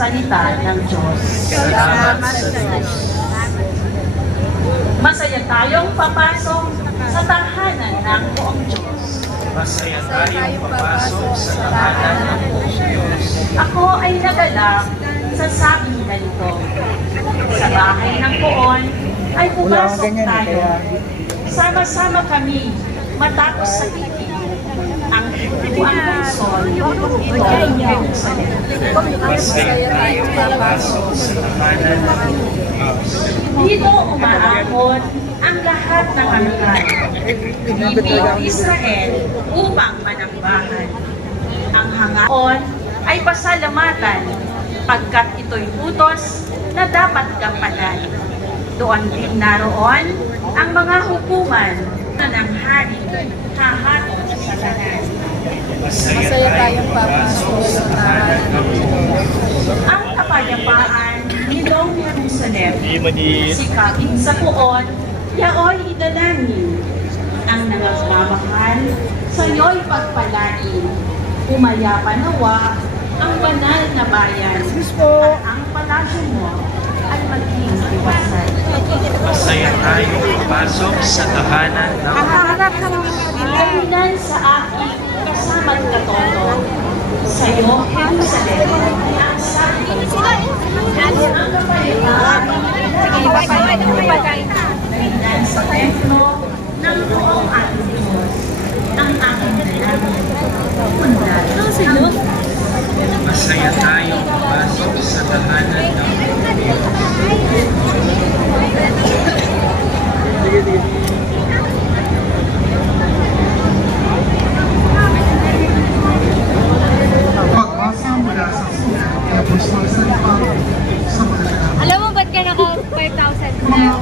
salita ng Diyos. Salamat sa Diyos. Masaya tayong papasok sa tahanan ng buong Diyos. Masaya tayong papasok sa tahanan ng buong Diyos. Ako ay nagalak sa sabing ganito. Sa bahay ng Poon ay pumasok tayo. Sama-sama kami matapos sa titig ang lungsod nitong Jerusalem. Masaya tayong papasok sa tahanan ng buong Diyos. Dito umaakot ang lahat ng alagad, ibig Israel upang manambahan. Ang hangaon ay pasalamatan pagkat ito'y utos na dapat gampanan. Doon din naroon ang mga hukuman na ng hari hahatol sa tanan. Masaya tayong papasok sa tahanan ng Diyos. Ang kapayapaan nitong Jerusalem, sikapin sa Poon, yaoy idalangin. Ang nagmamahal, sa'yo'y pagpalain. Umayapa nawa ang banal na bayan. At ang palasyo mo ay maging iwasan. Masaya tayong papasok sa tahanan ng Dahilan sa aking kasama't katoto, sa'yo, Jerusalem, ang sabi ang kapayapaan dahilan sa templo ng buong ating Diyos, ang aking dalangin. Undan. Masaya tayong papasok sa tahanan ng buong Diyos. Pagbasa mula sa sulat ni Apostol San Pablo sa mga Alam mo ba't ka naka 5,000 na?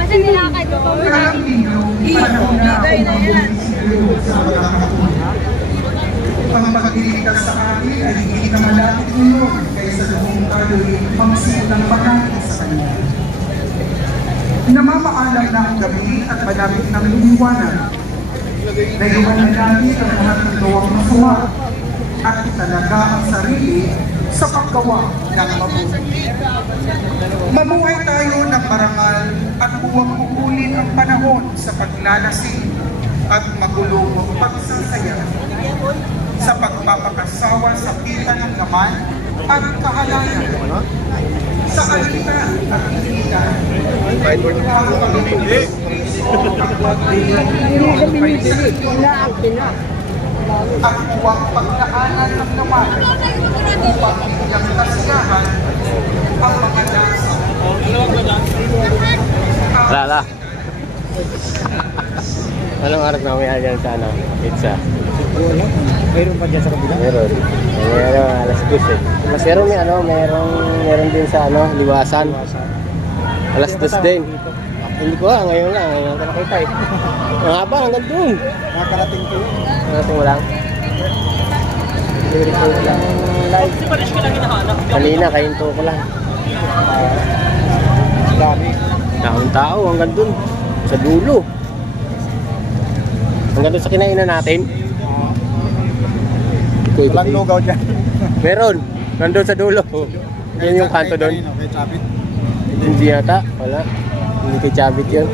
Basta nilakad mo pa Alam ninyo, panahon na ako mabuling siguro sa pagkakataon. Ang pagkakilikas sa akin ay hindi na malapit ngayon kaysa noong tayo'y magsimulang pagkakin sa Kanya. Namamaalam na ang gabi at malapit ng lumiwanag. Naiwan na natin ang lahat ng gawang masama at talaga ang sarili sa paggawa ng mabuti. Mamuhay tayo ng marangal at huwag pupulin ang panahon sa paglalasing at magulong pagsasaya sa pagpapakasawa sa pita ng laman at kahalayan sa alita at alita ang Panginoon Kristo at huwag pagdaanan ng laman upang biglang kasiyahan ang mga nasa. Lala. Anong oras na may dyan sa ano? Pizza? Mayroon pa dyan sa kabila? Meron. Meron, alas 12 eh. Mas meron din sa ano, Liwasan. Alas 2 din. Hindi ko ngayon ko nakita eh. Ang haba, hanggang doon. Nakarating ko yun. Nakarating mo lang. Libre ko lang live. Kanina, kahinto ko lang. Dami. Tao hanggang doon. Sa dulo. Hanggang doon sa kinainan natin. Walang lugaw dyan. Meron. Nandun sa dulo. Yan yung kanto doon. Kay Chapit. Hindi yata. Wala. Hindi kay Chavit yun.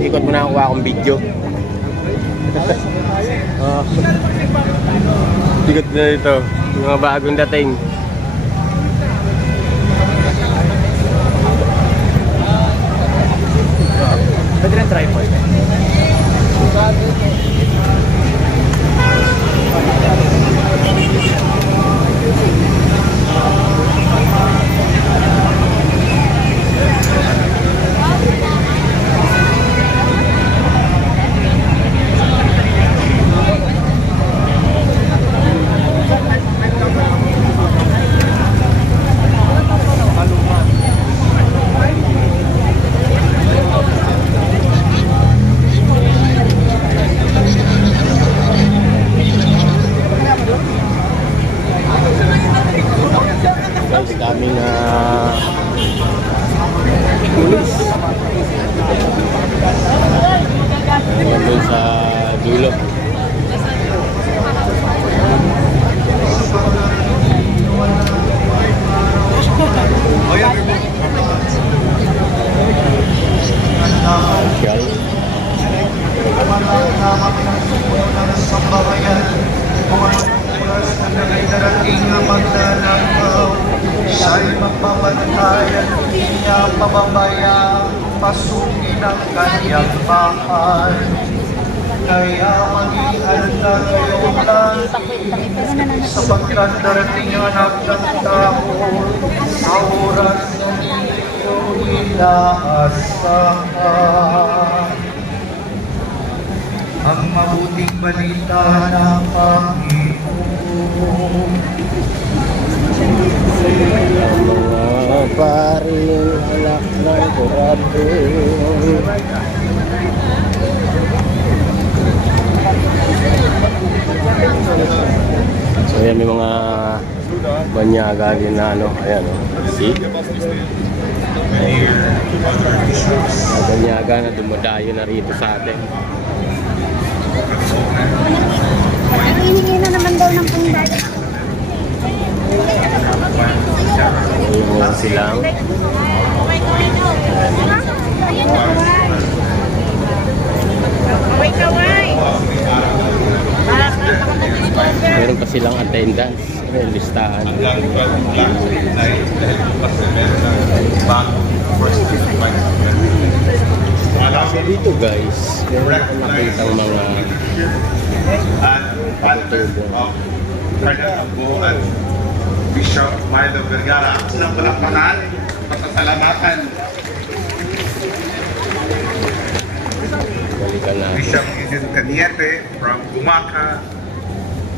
Ikot mo na kuha akong video. Ikot na dito. Yung mga bagong dating. Pwede rin tripod. Doon sa dulo. Social. Siya'y magpapantayan, hindi niya pababayang pasukin ang kanyang bahay. Kaya maging handa ngayong langit, sapagkat darating ang anak ng tao sa oras na hindi ko inaasahan. Ang mabuting balita ng Panginoon. Mga paring anak ng korador. So yan, may mga banyaga din na ano, ayan o. See? Mga banyaga na dumadayo na rito sa atin. Hihingi na naman daw ng pundal. Yung mga silang. Meron pa silang attendance. Ayan, listahan. So dito guys, meron akong nakitang mga patutubo. at Bishop Milo Vergara. Unang palakpakan, pasasalamatan. Balikan na. Bishop Eugene Caniete from Gumaca,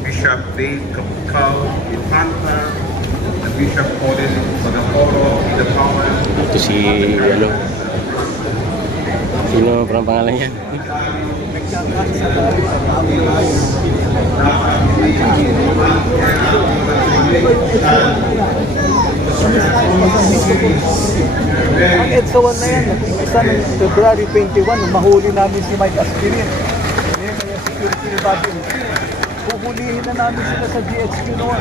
Bishop Dave Kapukaw, Infanta, and Bishop Colin Manaporo, Idapawan. Ito si, ano, sino parang pangalan yan? Ang EDSA 1 na yan, isa ng February 21, mahuli namin si Mike Aspirin. Ngayon kaya security ni Bobby. Huhulihin na namin sila sa GHQ noon,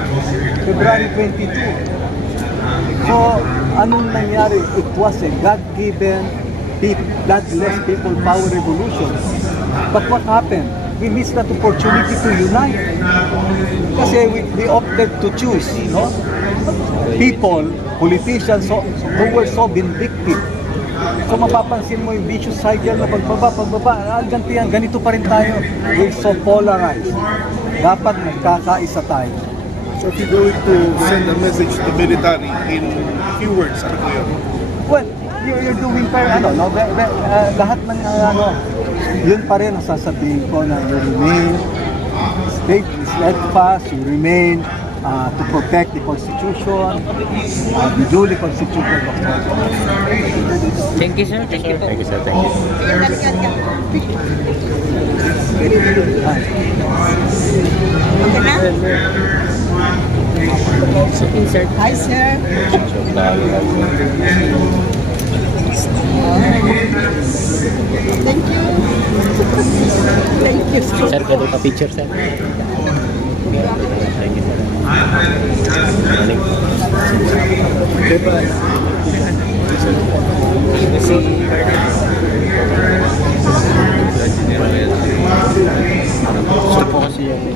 February 22. So, anong nangyari? It was a God-given, bloodless people power revolution. But what happened? We missed that opportunity to unite. Kasi we opted to choose, no? People, politicians, who were so vindictive. So mapapansin mo yung vicious cycle na pagbaba, ganito pa rin tayo. We're so polarized. Dapat nagkakaisa tayo. So if you're going to send a message to military in few words, ano po yun? Well, you're doing lahat ng yun pa rin ang sasabihin ko na you remain steadfast, you remain to protect the Constitution, the duly Constitution of the Thank you sir, thank you po. Thank you sir, thank you. Insert. Hi, sir. Thank you. Thank you. Sir, pwede pa picture sir? Thank you sir. Gusto po kasi yung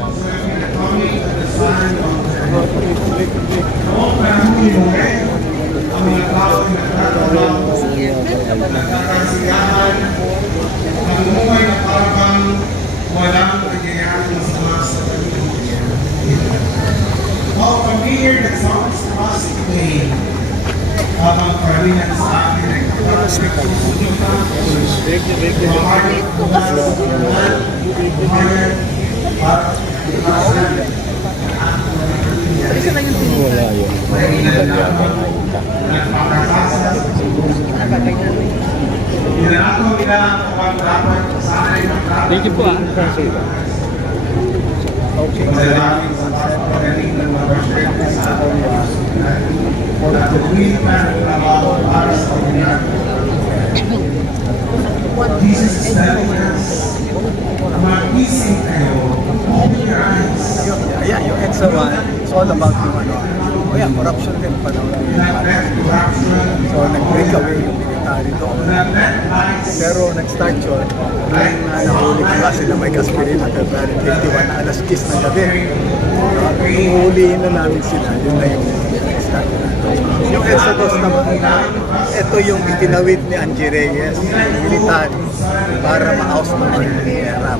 walang nangyayari sa mga pamilya. All familiar that sounds passing away. Habang karamihan sa akin ay wala yun. Thank you po ah. Jesus is telling us magising kayo. Open your eyes. Ayan, yung EDSA 1, it's all about yung ano. O yan, corruption din panahon. So, nag-break away yung military doon. Pero nag-start yun, nahuli ko nga sila Mike Aspirin at February 21 na alas 10 ng gabi. Huhulihin na namin sila, yun na yung start na. Yung EDSA 2 naman, ito yung itinawid ni Angie Reyes, military, para ma-house naman yung Arab.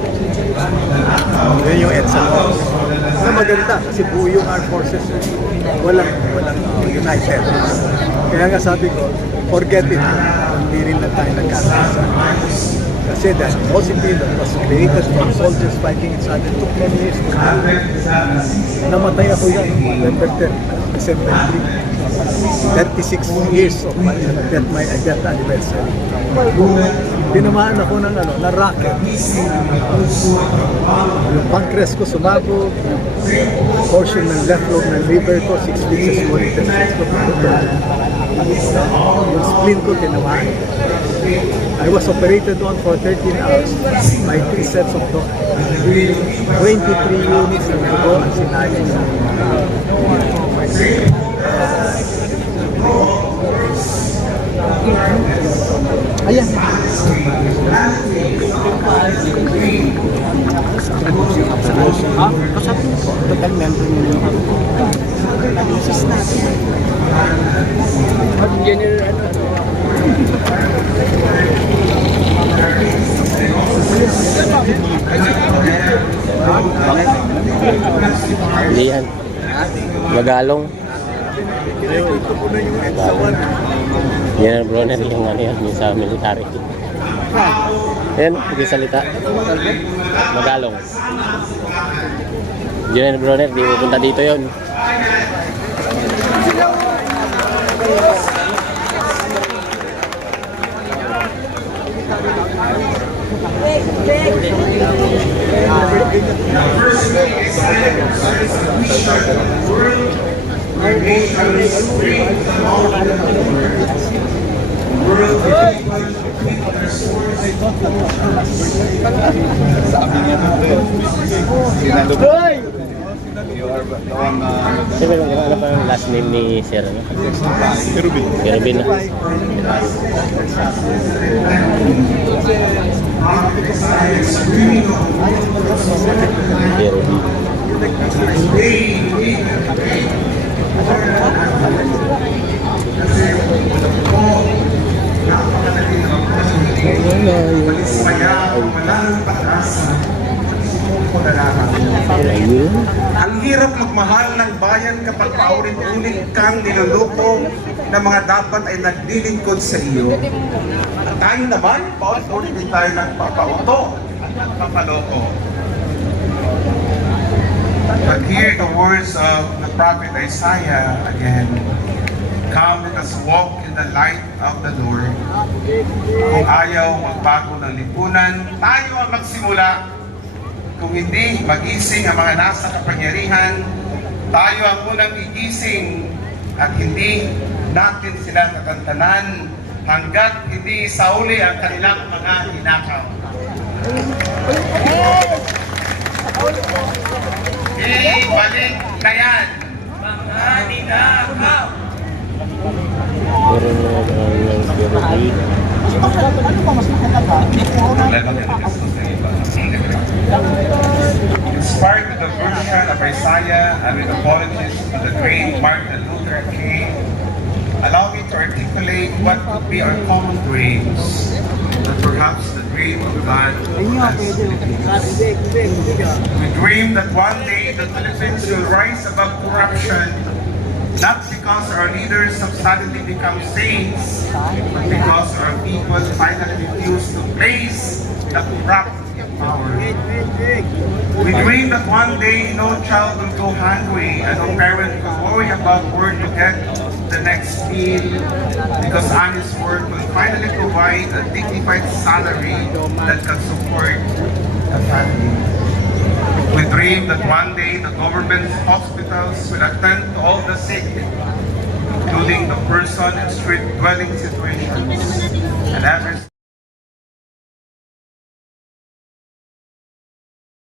Yun yung EDSA 2. Na maganda kasi buo yung armed forces, walang united. Kaya nga sabi ko, forget it, hindi rin na tayo nagkakasa. Kasi that Osipil that was created from soldiers fighting each other took many years to happen. Namatay ako yan, November 10, December 3. 36 years of my death anniversary. Tinamaan ako ng rocket. Yung pancreas ko sumabog, yung portion ng left lobe ng liver ko, 6 weeks as small intestines ko. Yung spleen ko tinamaan. I was operated on for 13 hours by 3 sets of doctors. 23 units ng dugo ang sinayang sa ayan. Kasabi ko, total member nyo yung hindi yan. Magalong. Ito po na yung EDSA 1. Yan bro, na yung ano yan, yung sa military. Yan, hindi salita. Magalong. Yan bro, di pupunta dito yon. Siyempre lang, ano pa yung last name ni Sir? Kerubin. Kerubin na. Ang hirap magmahal ng bayan kapag paulit-ulit kang niloloko na mga dapat ay naglilingkod sa iyo. At tayo naman, paulit-ulit din tayo nagpapauto at nagpapaloko. But hear the words of the prophet Isaiah again. Come, let us walk in the light of the Lord. Kung ayaw magbago ng lipunan, tayo ang magsimula. Kung hindi magising ang mga nasa kapangyarihan, tayo ang unang gigising at hindi natin sila tatantanan hanggat hindi sauli ang kanilang mga hinakaw. Ibalik na yan, mga ninakaw! Inspired with the version of Isaiah and with apologies to the great Martin Luther King, allow me to articulate what could be our common dreams, but perhaps the dream of God has We dream that one day the Philippines will rise above corruption, not because our leaders have suddenly become saints, but because our people finally refuse to place the corrupt in power. We dream that one day no child will go hungry and no parent will worry about where to get the next meal, because honest work will finally provide a dignified salary that can support the family. We dream that one day the government's hospitals will attend to all the sick, including the person in street dwelling situations and every